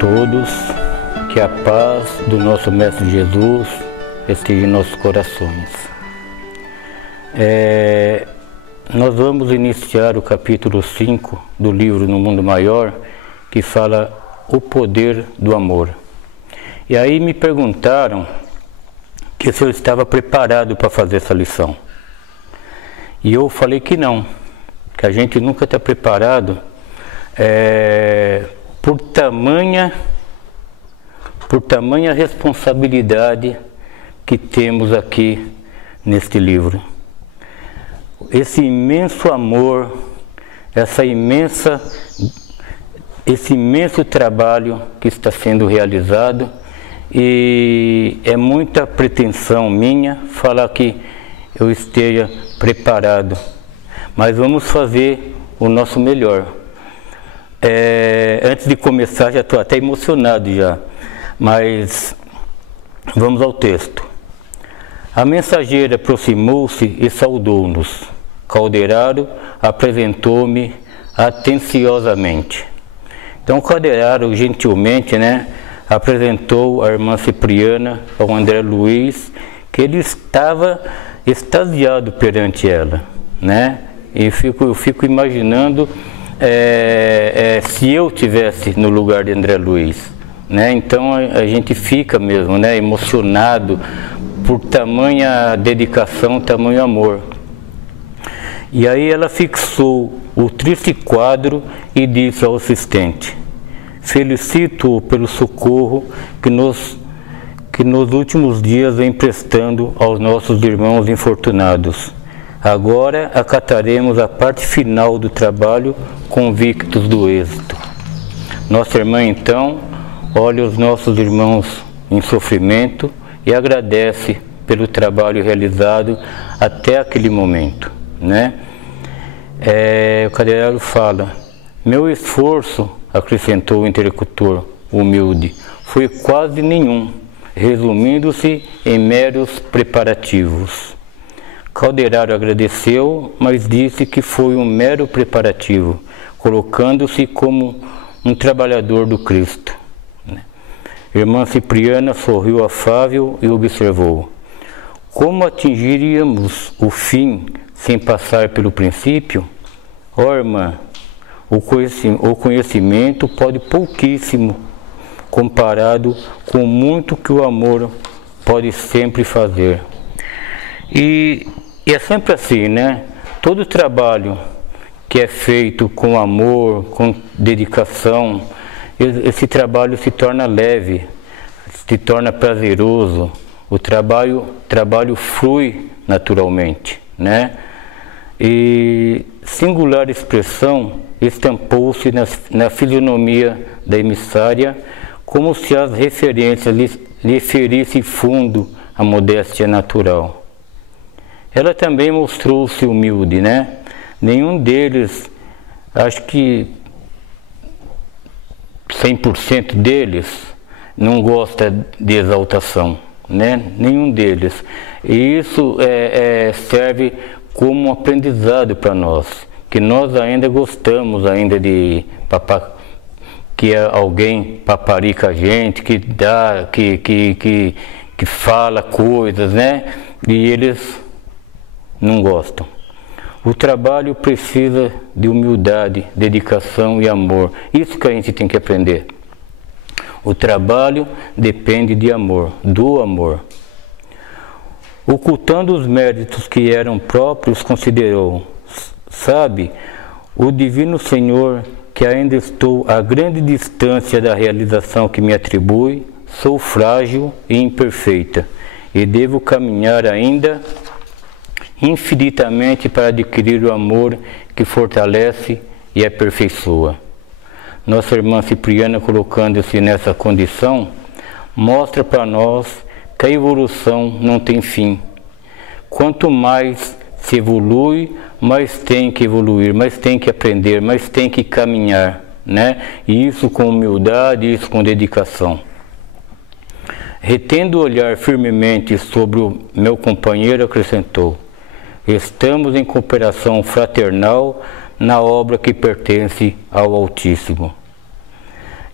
todos, que a paz do nosso Mestre Jesus esteja em nossos corações. Nós vamos iniciar o capítulo 5 do livro No Mundo Maior, que fala o poder do amor. E aí me perguntaram que se eu estava preparado para fazer essa lição. E eu falei que não, que a gente nunca está preparado por tamanha responsabilidade que temos aqui neste livro. Esse imenso amor, esse imenso trabalho que está sendo realizado, e é muita pretensão minha falar que eu esteja preparado, mas vamos fazer o nosso melhor. Antes de começar, já estou até emocionado já, mas vamos ao texto. A mensageira aproximou-se e saudou-nos. Calderaro apresentou-me atenciosamente. Então Calderaro gentilmente, apresentou a irmã Cipriana ao André Luiz, que ele estava extasiado perante ela, E eu fico imaginando se eu tivesse no lugar de André Luiz, Então a gente fica mesmo, emocionado por tamanha dedicação, tamanho amor. E aí ela fixou o triste quadro e disse ao assistente: felicito-o pelo socorro que nos últimos dias vem prestando aos nossos irmãos infortunados. Agora acataremos a parte final do trabalho, convictos do êxito. Nossa irmã, então, olha os nossos irmãos em sofrimento e agradece pelo trabalho realizado até aquele momento, O Calderaro fala: meu esforço, acrescentou o interlocutor humilde, foi quase nenhum, resumindo-se em meros preparativos. Calderaro agradeceu, mas disse que foi um mero preparativo, colocando-se como um trabalhador do Cristo. Irmã Cipriana sorriu afável e observou: como atingiríamos o fim sem passar pelo princípio? Ó irmã, o conhecimento pode pouquíssimo comparado com muito que o amor pode sempre fazer. E é sempre assim, Todo trabalho que é feito com amor, com dedicação, esse trabalho se torna leve, se torna prazeroso, o trabalho flui naturalmente, E singular expressão estampou-se na fisionomia da emissária, como se as referências lhe ferissem fundo a modéstia natural. Ela também mostrou-se humilde, Nenhum deles, acho que 100% deles, não gosta de exaltação, Nenhum deles. E isso serve como um aprendizado para nós, que nós ainda gostamos ainda de que alguém paparica a gente, que dá, que fala coisas, E eles não gostam. O trabalho precisa de humildade, dedicação e amor. Isso que a gente tem que aprender. O trabalho depende de amor, do amor. Ocultando os méritos que eram próprios, considerou: sabe, o Divino Senhor, que ainda estou a grande distância da realização que me atribui, sou frágil e imperfeita, e devo caminhar ainda infinitamente para adquirir o amor que fortalece e aperfeiçoa. Nossa irmã Cipriana, colocando-se nessa condição, mostra para nós que a evolução não tem fim. Quanto mais se evolui, mais tem que evoluir, mais tem que aprender, mais tem que caminhar, E isso com humildade, isso com dedicação. Retendo o olhar firmemente sobre o meu companheiro, acrescentou: estamos em cooperação fraternal na obra que pertence ao Altíssimo.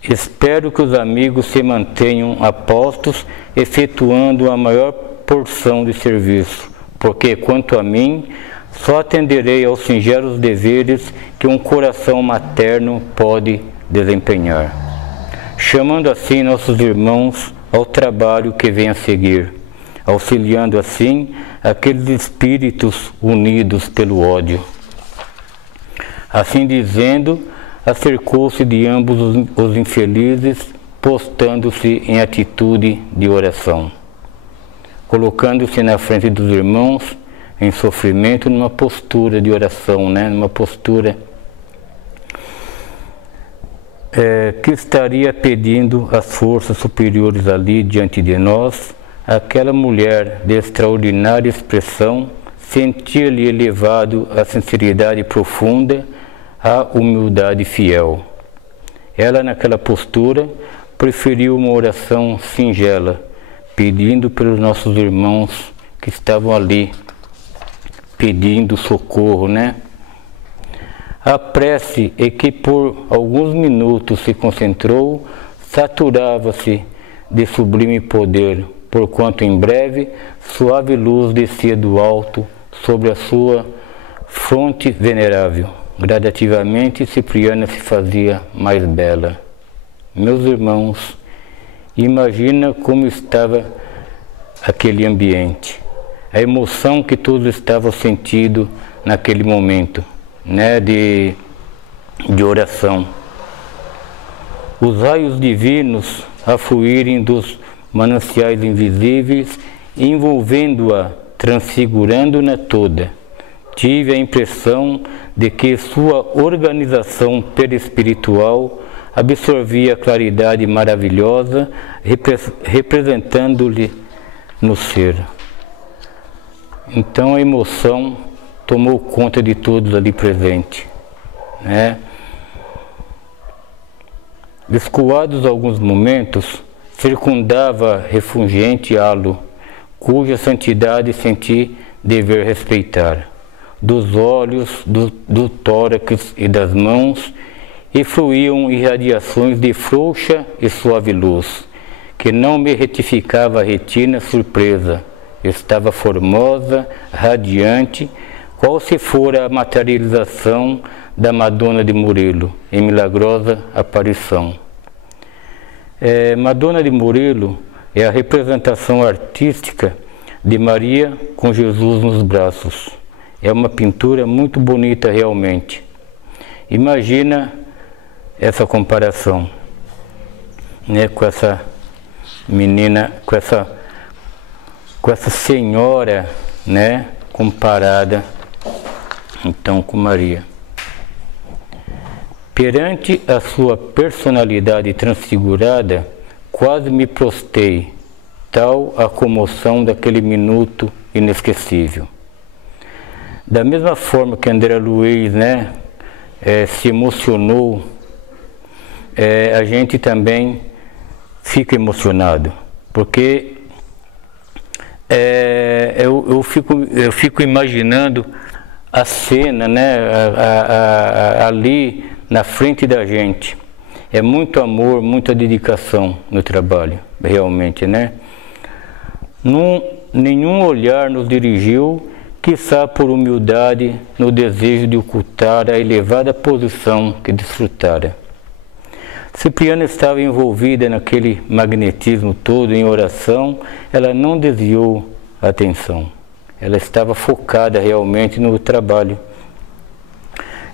Espero que os amigos se mantenham apostos, efetuando a maior porção de serviço, porque, quanto a mim, só atenderei aos singelos deveres que um coração materno pode desempenhar, chamando assim nossos irmãos ao trabalho que vem a seguir, auxiliando assim aqueles espíritos unidos pelo ódio. Assim dizendo, acercou-se de ambos os infelizes, postando-se em atitude de oração, colocando-se na frente dos irmãos em sofrimento, numa postura de oração, numa postura que estaria pedindo às forças superiores ali diante de nós. Aquela mulher de extraordinária expressão sentia-lhe elevado a sinceridade profunda, a humildade fiel. Ela, naquela postura, preferiu uma oração singela, pedindo pelos nossos irmãos que estavam ali, pedindo socorro, A prece, e que por alguns minutos se concentrou, saturava-se de sublime poder, porquanto em breve suave luz descia do alto sobre a sua fronte venerável. Gradativamente Cipriana se fazia mais bela. Meus irmãos, imagina como estava aquele ambiente, a emoção que todos estavam sentindo naquele momento, de oração. Os raios divinos a fluírem dos mananciais invisíveis, envolvendo-a, transfigurando-na toda. Tive a impressão de que sua organização perispiritual absorvia a claridade maravilhosa, representando-lhe no ser. Então a emoção tomou conta de todos ali presentes, Escoados alguns momentos, circundava refulgente halo, cuja santidade senti dever respeitar. Dos olhos, do tórax e das mãos, e fluíam irradiações de frouxa e suave luz, que não me retificava a retina surpresa. Estava formosa, radiante, qual se fora a materialização da Madonna de Murilo, em milagrosa aparição. Madonna de Murilo é a representação artística de Maria com Jesus nos braços. É uma pintura muito bonita realmente. Imagina essa comparação, com essa menina, com essa senhora, comparada então com Maria. Perante a sua personalidade transfigurada, quase me prostrei, tal a comoção daquele minuto inesquecível. Da mesma forma que André Luiz, se emocionou, a gente também fica emocionado, porque eu fico imaginando a cena, ali na frente da gente. É muito amor, muita dedicação no trabalho, realmente, Nenhum olhar nos dirigiu, quiçá por humildade, no desejo de ocultar a elevada posição que desfrutara. Cipriana estava envolvida naquele magnetismo todo em oração, ela não desviou a atenção. Ela estava focada realmente no trabalho.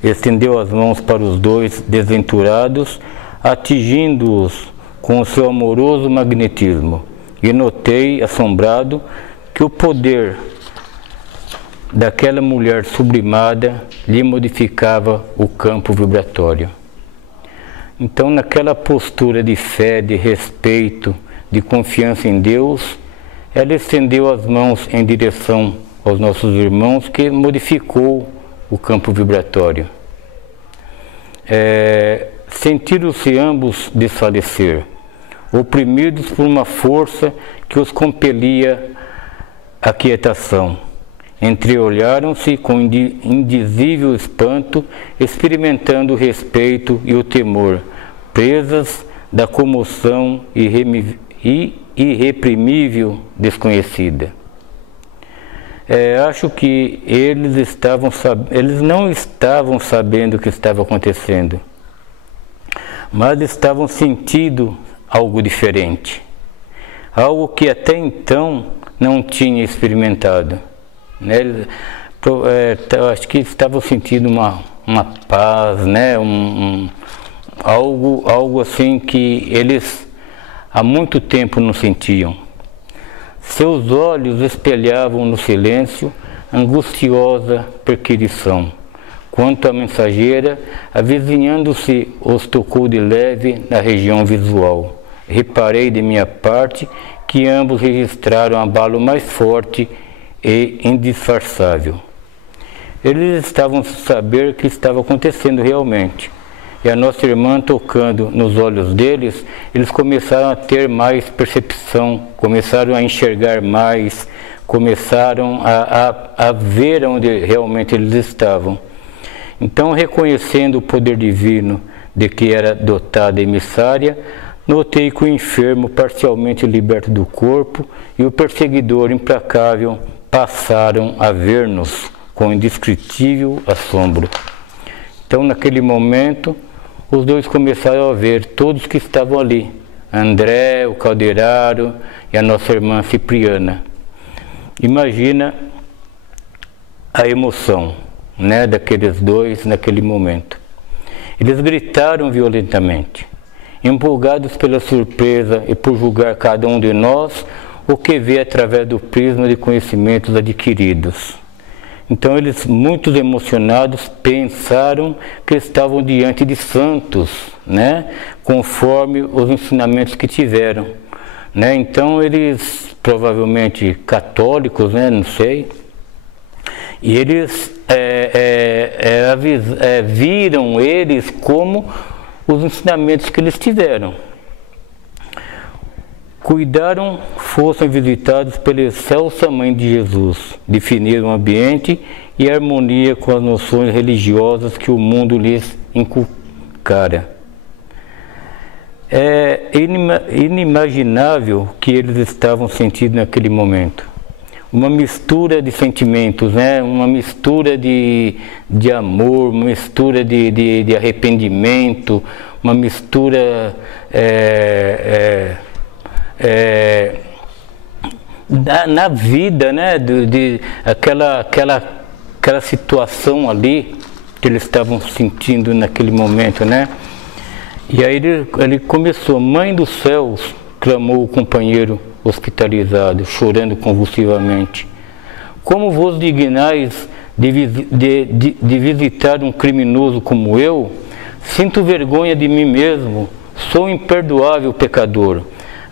Estendeu as mãos para os dois desventurados, atingindo-os com o seu amoroso magnetismo. E notei, assombrado, que o poder daquela mulher sublimada lhe modificava o campo vibratório. Então, naquela postura de fé, de respeito, de confiança em Deus, ela estendeu as mãos em direção aos nossos irmãos, que modificou o campo vibratório. Sentiram-se ambos desfalecer, oprimidos por uma força que os compelia à quietação. Entreolharam-se com indizível espanto, experimentando o respeito e o temor, presas da comoção irreprimível desconhecida. Acho que eles não estavam sabendo o que estava acontecendo, mas estavam sentindo algo diferente, algo que até então não tinha experimentado, né? Acho que estavam sentindo uma paz, né? Algo assim que eles há muito tempo não sentiam. Seus olhos espelhavam no silêncio angustiosa perquisição. Quanto à mensageira, avizinhando-se, os tocou de leve na região visual. Reparei de minha parte que ambos registraram um abalo mais forte e indisfarçável. Eles estavam a saber o que estava acontecendo realmente. E a nossa irmã, tocando nos olhos deles, eles começaram a ter mais percepção, começaram a enxergar mais, começaram a ver onde realmente eles estavam. Então, reconhecendo o poder divino de que era dotada a emissária, notei que o enfermo, parcialmente liberto do corpo, e o perseguidor implacável passaram a ver-nos com indescritível assombro. Então, naquele momento, os dois começaram a ver todos que estavam ali, André, o caldeirado e a nossa irmã Cipriana. Imagina a emoção, né, daqueles dois naquele momento. Eles gritaram violentamente, empolgados pela surpresa e por julgar cada um de nós o que vê através do prisma de conhecimentos adquiridos. Então eles, muito emocionados, pensaram que estavam diante de santos, né? Conforme os ensinamentos que tiveram, né? Então eles, provavelmente católicos, né? Não sei, e eles viram eles como os ensinamentos que eles tiveram. Cuidaram, fossem visitados pela excelsa Mãe de Jesus, definiram o ambiente e harmonia com as noções religiosas que o mundo lhes inculcara. É inimaginável o que eles estavam sentindo naquele momento. Uma mistura de sentimentos, né? Uma mistura de amor, uma mistura de arrependimento, uma mistura na vida, né, aquela situação ali que eles estavam sentindo naquele momento, né? E aí ele começou: Mãe dos céus, clamou o companheiro hospitalizado, chorando convulsivamente, como vos dignais de visitar um criminoso como eu? Sinto vergonha de mim mesmo, sou um imperdoável pecador,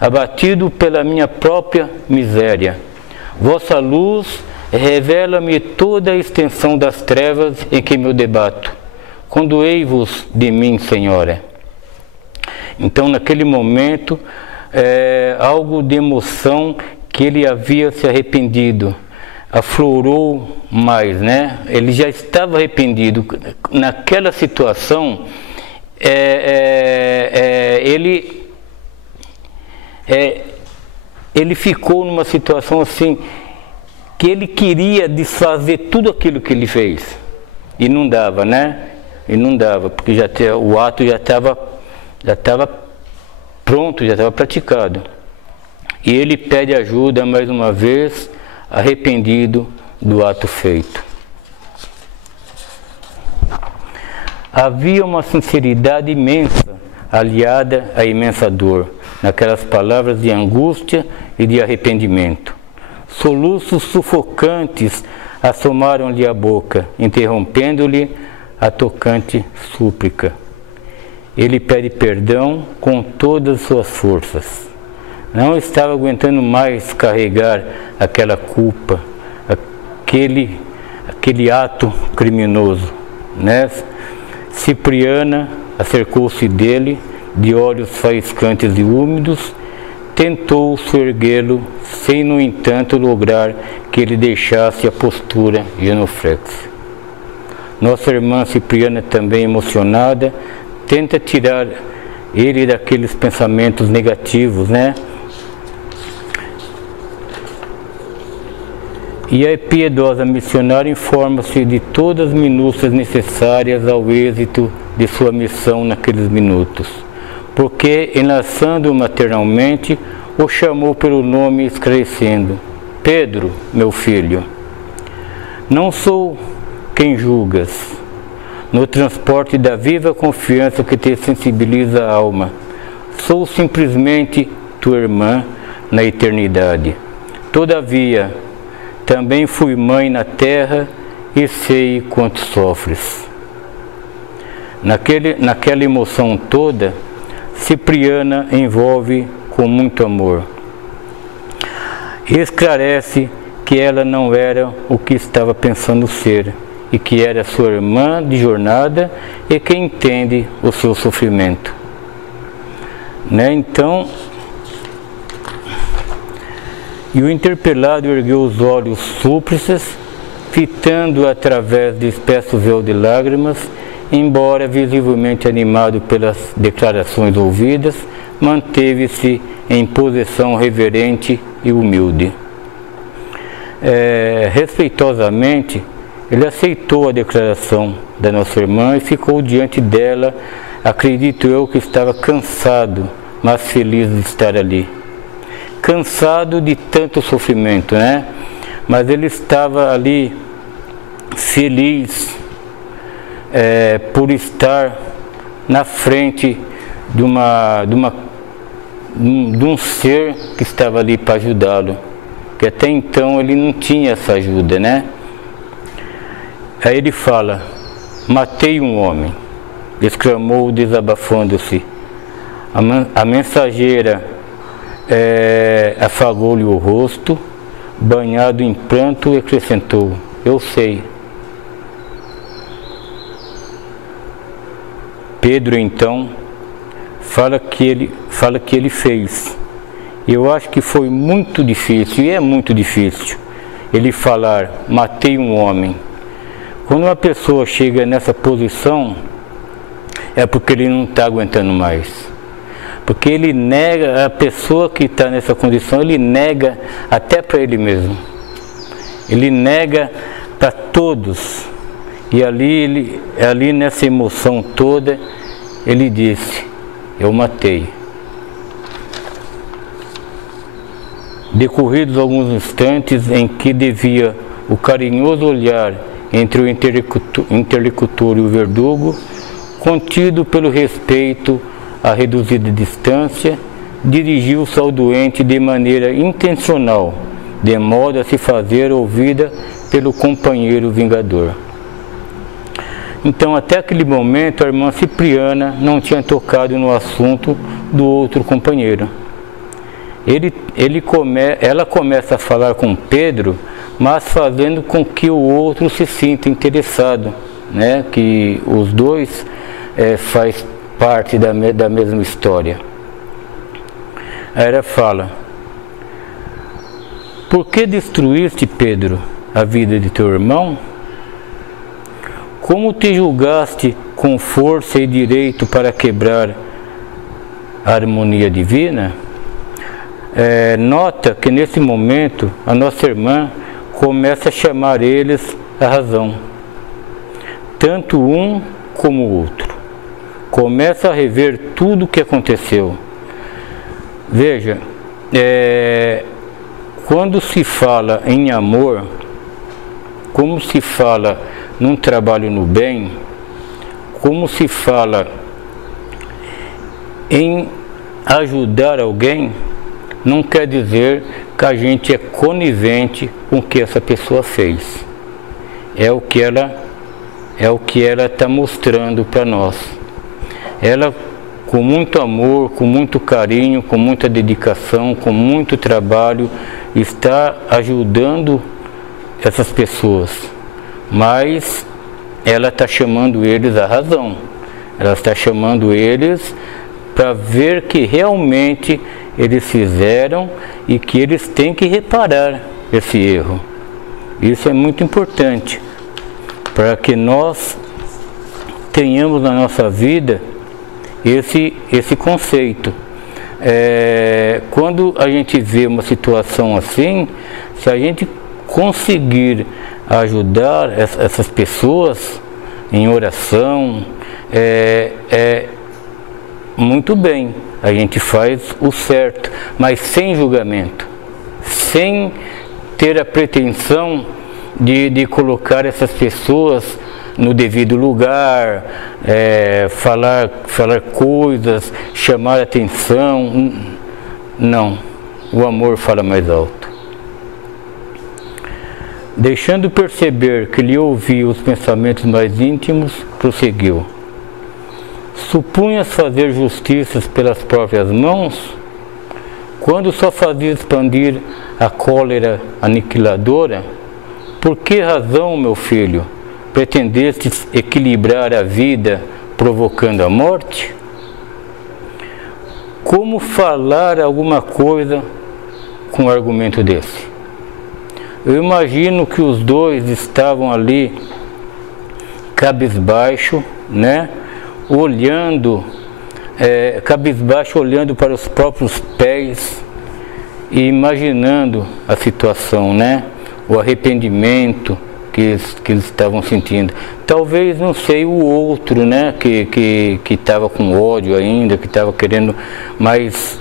abatido pela minha própria miséria. Vossa luz revela-me toda a extensão das trevas em que me debato. Condoei-vos de mim, Senhora. Então, naquele momento, algo de emoção que ele havia se arrependido aflorou mais, né? Ele já estava arrependido. Naquela situação, ele ficou numa situação assim, que ele queria desfazer tudo aquilo que ele fez, e não dava, né? E não dava, porque o ato já estava pronto, já estava praticado. E ele pede ajuda mais uma vez, arrependido do ato feito. Havia uma sinceridade imensa, aliada à imensa dor, naquelas palavras de angústia e de arrependimento. Soluços sufocantes assomaram-lhe a boca, interrompendo-lhe a tocante súplica. Ele pede perdão com todas as suas forças. Não estava aguentando mais carregar aquela culpa, aquele ato criminoso, né? Cipriana acercou-se dele, de olhos faiscantes e úmidos, tentou soerguê-lo, sem, no entanto, lograr que ele deixasse a postura genuflexa. Nossa irmã Cipriana, também emocionada, tenta tirar ele daqueles pensamentos negativos, né? E a piedosa missionária informa-se de todas as minúcias necessárias ao êxito de sua missão naqueles minutos, porque, enlaçando-o maternalmente, o chamou pelo nome, esclarecendo: Pedro, meu filho, não sou quem julgas, no transporte da viva confiança que te sensibiliza a alma. Sou simplesmente tua irmã na eternidade. Todavia, também fui mãe na terra e sei quanto sofres. Naquela emoção toda, Cipriana envolve com muito amor. Esclarece que ela não era o que estava pensando ser, e que era sua irmã de jornada e que entende o seu sofrimento. Né? Então, e o interpelado ergueu os olhos súplices, fitando através de espesso véu de lágrimas, embora visivelmente animado pelas declarações ouvidas, manteve-se em posição reverente e humilde. Respeitosamente, ele aceitou a declaração da nossa irmã e ficou diante dela. Acredito eu que estava cansado, mas feliz de estar ali. Cansado de tanto sofrimento, né? Mas ele estava ali feliz por estar na frente de um ser que estava ali para ajudá-lo, que até então ele não tinha essa ajuda, né? Aí ele fala: matei um homem, exclamou desabafando-se. A mensageira afagou-lhe o rosto, banhado em pranto, e acrescentou: eu sei. Pedro então fala que ele fez. Eu acho que foi muito difícil, e é muito difícil, ele falar: matei um homem. Quando uma pessoa chega nessa posição, é porque ele não está aguentando mais. Porque ele nega, a pessoa que está nessa condição, ele nega até para ele mesmo. Ele nega para todos. E ali nessa emoção toda, ele disse: eu matei. Decorridos alguns instantes em que devia o carinhoso olhar entre o interlocutor e o verdugo, contido pelo respeito à reduzida distância, dirigiu-se ao doente de maneira intencional, de modo a se fazer ouvida pelo companheiro vingador. Então, até aquele momento, a irmã Cipriana não tinha tocado no assunto do outro companheiro. Ela começa a falar com Pedro, mas fazendo com que o outro se sinta interessado, né? Que os dois faz parte da mesma história. Aí ela fala: por que destruíste, Pedro, a vida de teu irmão? Como te julgaste com força e direito para quebrar a harmonia divina? Nota que nesse momento a nossa irmã começa a chamar eles à razão, tanto um como o outro. Começa a rever tudo o que aconteceu. Veja, quando se fala em amor, como se fala num trabalho no bem, como se fala em ajudar alguém, não quer dizer que a gente é conivente com o que essa pessoa fez. É o que ela está mostrando para nós. Ela, com muito amor, com muito carinho, com muita dedicação, com muito trabalho, está ajudando essas pessoas. Mas ela está chamando eles à razão. Ela está chamando eles para ver que realmente eles fizeram e que eles têm que reparar esse erro. Isso é muito importante para que nós tenhamos na nossa vida esse conceito. Quando a gente vê uma situação assim, se a gente conseguir ajudar essas pessoas em oração, muito bem, a gente faz o certo, mas sem julgamento, sem ter a pretensão de colocar essas pessoas no devido lugar, falar coisas, chamar atenção. Não, o amor fala mais alto. Deixando perceber que lhe ouvia os pensamentos mais íntimos, prosseguiu: supunhas fazer justiças pelas próprias mãos, quando só fazia expandir a cólera aniquiladora? Por que razão, meu filho, pretendestes equilibrar a vida provocando a morte? Como falar alguma coisa com um argumento desse? Eu imagino que os dois estavam ali cabisbaixo, né? Olhando, cabisbaixo, olhando para os próprios pés e imaginando a situação, né? O arrependimento que eles estavam sentindo. Talvez, não sei, o outro, né? Que estava com ódio ainda, que estava querendo, mas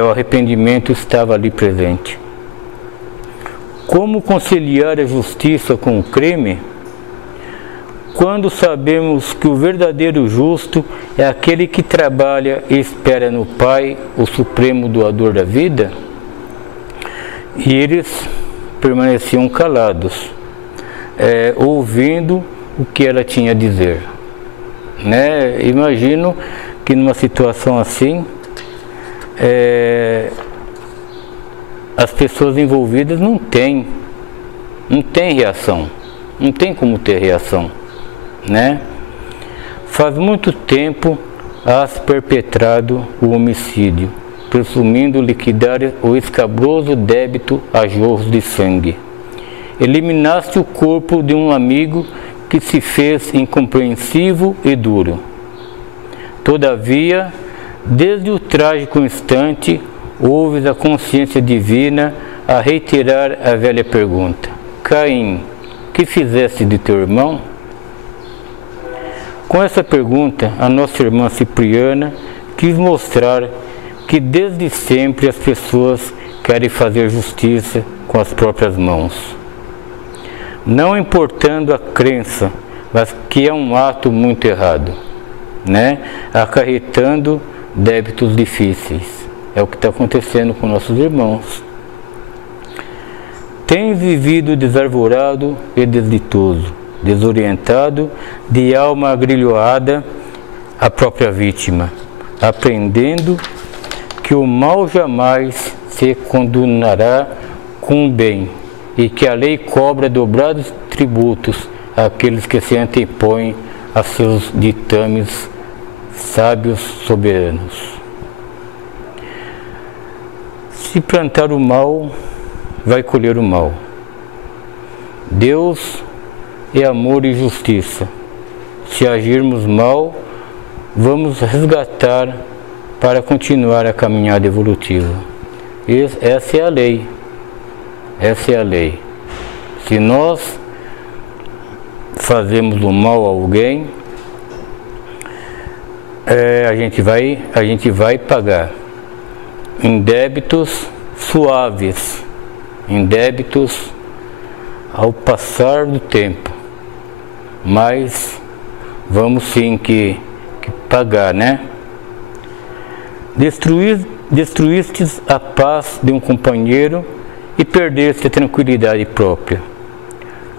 o arrependimento estava ali presente. Como conciliar a justiça com o crime? Quando sabemos que o verdadeiro justo é aquele que trabalha e espera no Pai, o supremo doador da vida? E eles permaneciam calados, ouvindo o que ela tinha a dizer, né? Imagino que numa situação assim, as pessoas envolvidas não têm reação, não tem como ter reação, né? Faz muito tempo has perpetrado o homicídio, presumindo liquidar o escabroso débito a jorros de sangue. Eliminaste o corpo de um amigo que se fez incompreensivo e duro. Todavia, desde o trágico instante, ouves a consciência divina a reiterar a velha pergunta: Caim, que fizeste de teu irmão? Com essa pergunta, a nossa irmã Cipriana quis mostrar que desde sempre as pessoas querem fazer justiça com as próprias mãos, não importando a crença, mas que é um ato muito errado, né? Acarretando débitos difíceis. É o que está acontecendo com nossos irmãos. Tens vivido desarvorado e desditoso, desorientado, de alma agrilhoada, a própria vítima, aprendendo que o mal jamais se condonará com o bem, e que a lei cobra dobrados tributos àqueles que se antepõem a seus ditames sábios soberanos. Se plantar o mal, vai colher o mal. Deus é amor e justiça. Se agirmos mal, vamos resgatar para continuar a caminhada evolutiva. Essa é a lei. Essa é a lei. Se nós fazemos o mal a alguém, a gente vai pagar em débitos suaves, em débitos ao passar do tempo, mas vamos sim que pagar, né? Destruístes a paz de um companheiro e perdeste a tranquilidade própria.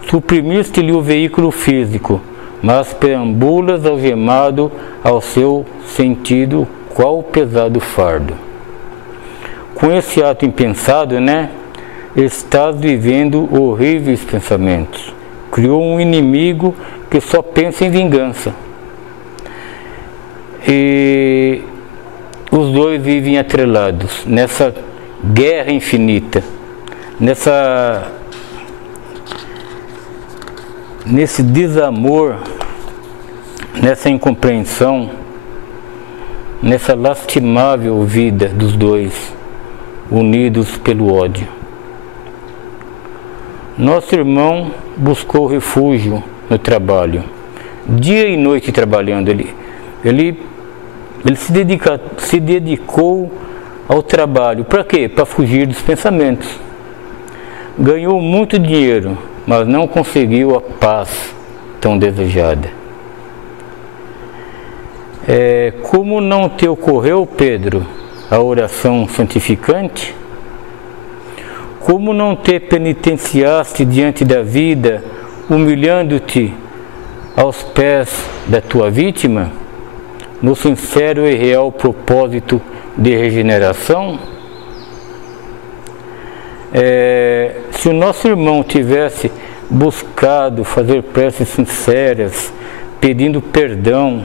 Suprimiste-lhe o veículo físico, mas peambulas algemado ao seu sentido qual pesado fardo. Com esse ato impensado, né, estás vivendo horríveis pensamentos. Criou um inimigo que só pensa em vingança. E os dois vivem atrelados nessa guerra infinita, nesse desamor, nessa incompreensão, nessa lastimável vida dos dois, unidos pelo ódio. Nosso irmão buscou refúgio no trabalho, dia e noite trabalhando. Ele se dedicou ao trabalho. Para quê? Para fugir dos pensamentos. Ganhou muito dinheiro, mas não conseguiu a paz tão desejada. Como não te ocorreu, Pedro, a oração santificante? Como não te penitenciaste diante da vida, humilhando-te aos pés da tua vítima, no sincero e real propósito de regeneração? Se o nosso irmão tivesse buscado fazer preces sinceras, pedindo perdão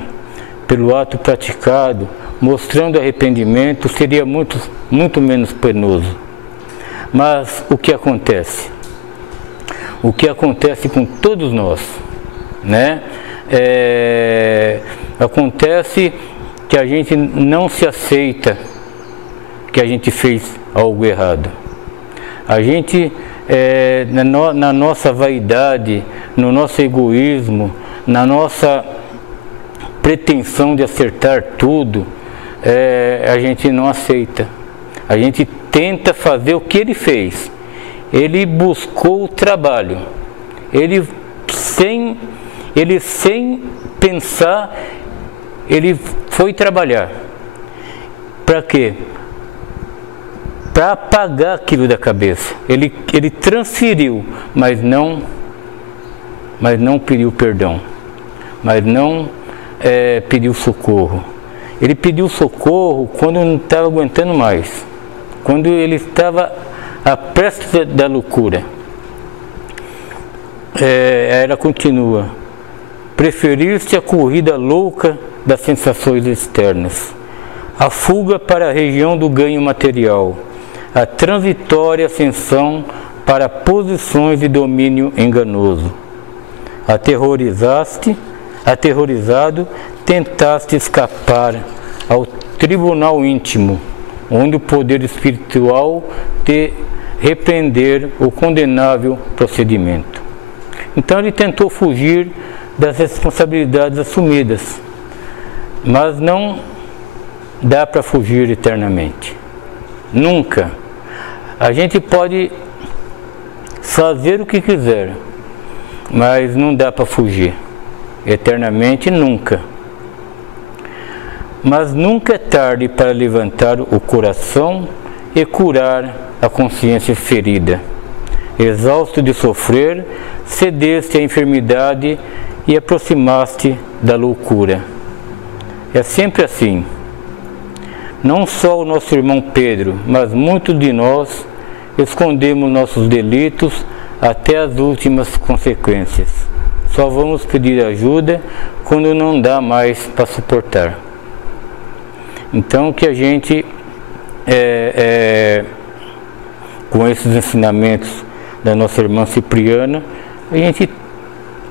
pelo ato praticado, mostrando arrependimento, seria muito menos penoso. Mas o que acontece? O que acontece com todos nós, né? Acontece que a gente não se aceita que a gente fez algo errado. A gente, na nossa vaidade, no nosso egoísmo, na nossa pretensão de acertar tudo, a gente não aceita. A gente tenta fazer o que ele fez. Ele buscou o trabalho. Ele sem pensar, ele foi trabalhar. Para quê? Para apagar aquilo da cabeça. Ele transferiu, mas não pediu perdão, mas não pediu socorro. Ele pediu socorro quando não estava aguentando mais, quando ele estava à pressa da loucura. Ela continua: preferiste a corrida louca das sensações externas, a fuga para a região do ganho material, a transitória ascensão para posições de domínio enganoso. Aterrorizado, tentaste escapar ao tribunal íntimo, onde o poder espiritual te repreender o condenável procedimento. Então ele tentou fugir das responsabilidades assumidas, mas não dá para fugir eternamente. Nunca. A gente pode fazer o que quiser, mas não dá para fugir eternamente, nunca. Mas nunca é tarde para levantar o coração e curar a consciência ferida. Exausto de sofrer, cedeste à enfermidade e aproximaste da loucura. É sempre assim. Não só o nosso irmão Pedro, mas muitos de nós escondemos nossos delitos até as últimas consequências. Só vamos pedir ajuda quando não dá mais para suportar. Então que a gente, com esses ensinamentos da nossa irmã Cipriana, a gente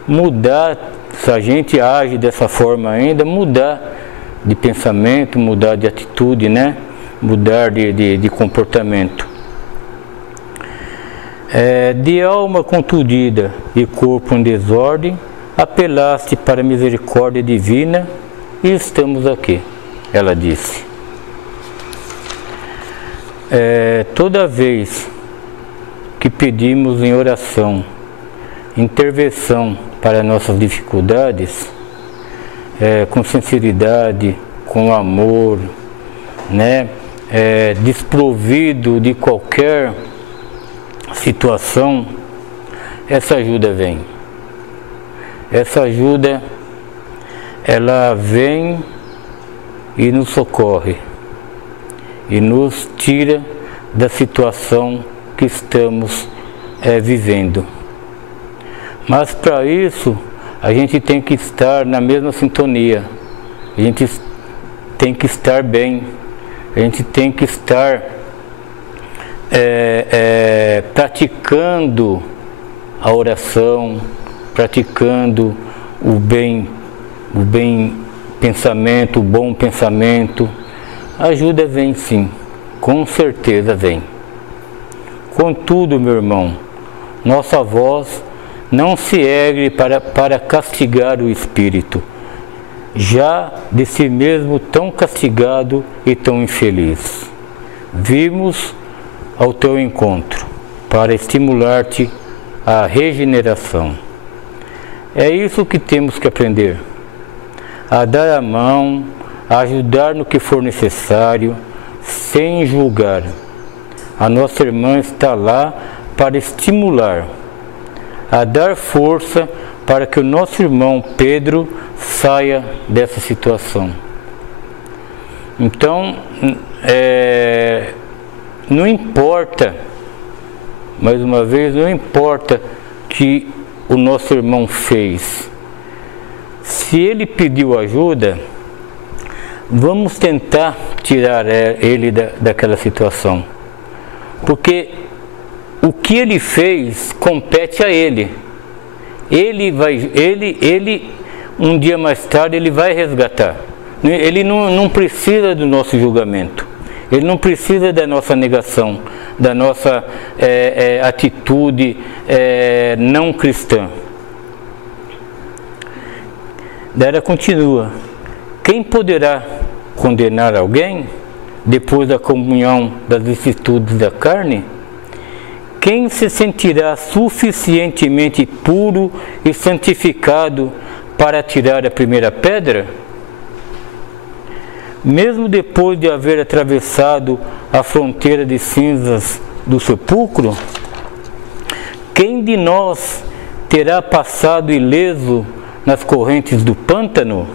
mudar, se a gente age dessa forma ainda, mudar de pensamento, mudar de atitude, né? Mudar de comportamento. De alma contundida e corpo em desordem, apelaste para a misericórdia divina e estamos aqui, ela disse. Toda vez que pedimos em oração intervenção para nossas dificuldades, com sinceridade, com amor, né? Desprovido de qualquer situação, essa ajuda vem. Essa ajuda, ela vem e nos socorre e nos tira da situação que estamos vivendo. Mas para isso a gente tem que estar na mesma sintonia, a gente tem que estar bem, a gente tem que estar praticando a oração, praticando o bem pensamento, bom pensamento. A ajuda vem sim, com certeza vem. Contudo, meu irmão, nossa voz não se ergue para castigar o espírito, já de si mesmo tão castigado e tão infeliz. Vimos ao teu encontro para estimular-te à regeneração. É isso que temos que aprender, a dar a mão, a ajudar no que for necessário, sem julgar. A nossa irmã está lá para estimular, a dar força para que o nosso irmão Pedro saia dessa situação. Então, não importa, mais uma vez, não importa que o nosso irmão fez. Se ele pediu ajuda, vamos tentar tirar ele daquela situação. Porque o que ele fez compete a ele. Ele um dia mais tarde, ele vai resgatar. Ele não precisa do nosso julgamento. Ele não precisa da nossa negação, da nossa atitude não cristã. Daí ela continua: quem poderá condenar alguém depois da comunhão das vicissitudes da carne? Quem se sentirá suficientemente puro e santificado para tirar a primeira pedra? Mesmo depois de haver atravessado a fronteira de cinzas do sepulcro? Quem de nós terá passado ileso nas correntes do pântano?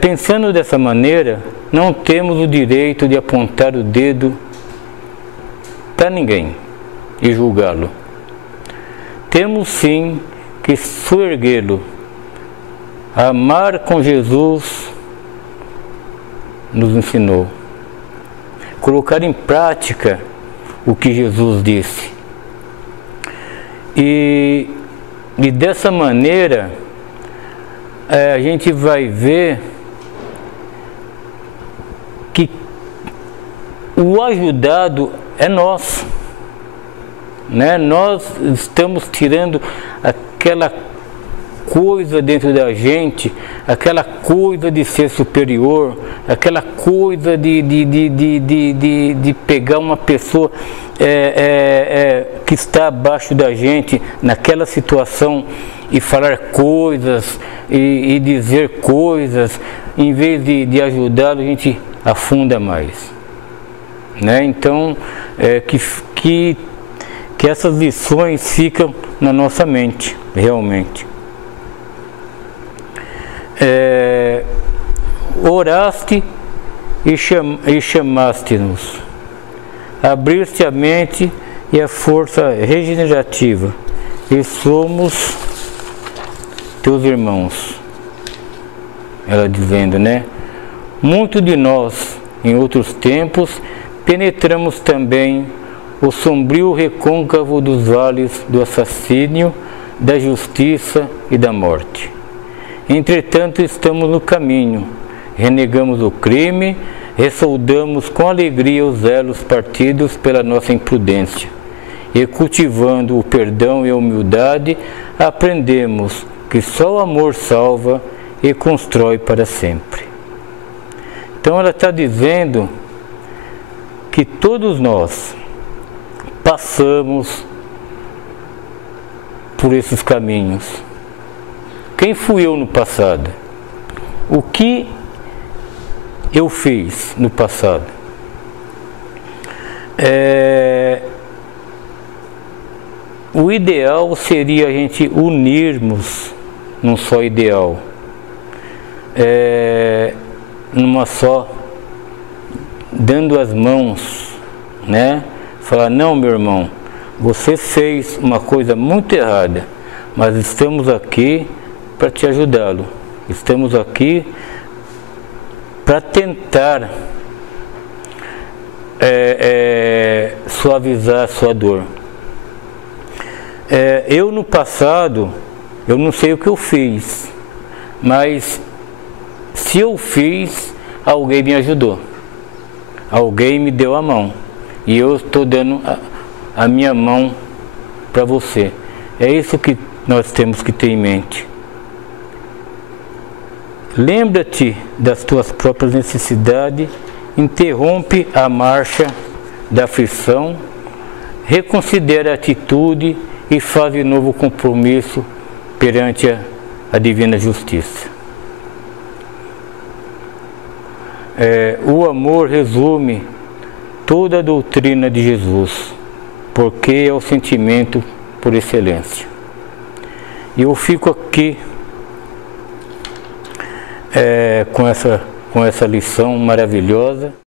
Pensando dessa maneira, não temos o direito de apontar o dedo para ninguém e julgá-lo. Temos sim que soerguê-lo. Amar com Jesus nos ensinou. Colocar em prática o que Jesus disse. E dessa maneira, a gente vai ver que o ajudado é nós, né? Nós estamos tirando aquela coisa dentro da gente, aquela coisa de ser superior, aquela coisa de pegar uma pessoa que está abaixo da gente naquela situação e falar coisas e dizer coisas, em vez de ajudá-lo, a gente afunda mais, né? Então, que essas lições ficam na nossa mente, realmente. Oraste e chamaste-nos, abriste a mente e a força regenerativa, e somos teus irmãos. Ela dizendo, né? Muito de nós, em outros tempos, penetramos também o sombrio recôncavo dos vales do assassínio, da justiça e da morte. Entretanto, estamos no caminho, renegamos o crime, ressoldamos com alegria os elos partidos pela nossa imprudência, e cultivando o perdão e a humildade, aprendemos que só o amor salva e constrói para sempre. Então ela está dizendo que todos nós passamos por esses caminhos. Quem fui eu no passado? O que eu fiz no passado? O ideal seria a gente unirmos num só ideal, numa só, dando as mãos, né? Falar, não, meu irmão, você fez uma coisa muito errada, mas estamos aqui para te ajudá-lo. Estamos aqui para tentar suavizar a sua dor. Eu no passado, eu não sei o que eu fiz, mas Se eu fiz, alguém me ajudou, alguém me deu a mão, e eu estou dando a minha mão para você. É isso que nós temos que ter em mente. Lembra-te das tuas próprias necessidades, interrompe a marcha da aflição, reconsidera a atitude e faz de novo compromisso perante a divina justiça. O amor resume toda a doutrina de Jesus, porque é o sentimento por excelência. E eu fico aqui com essa lição maravilhosa.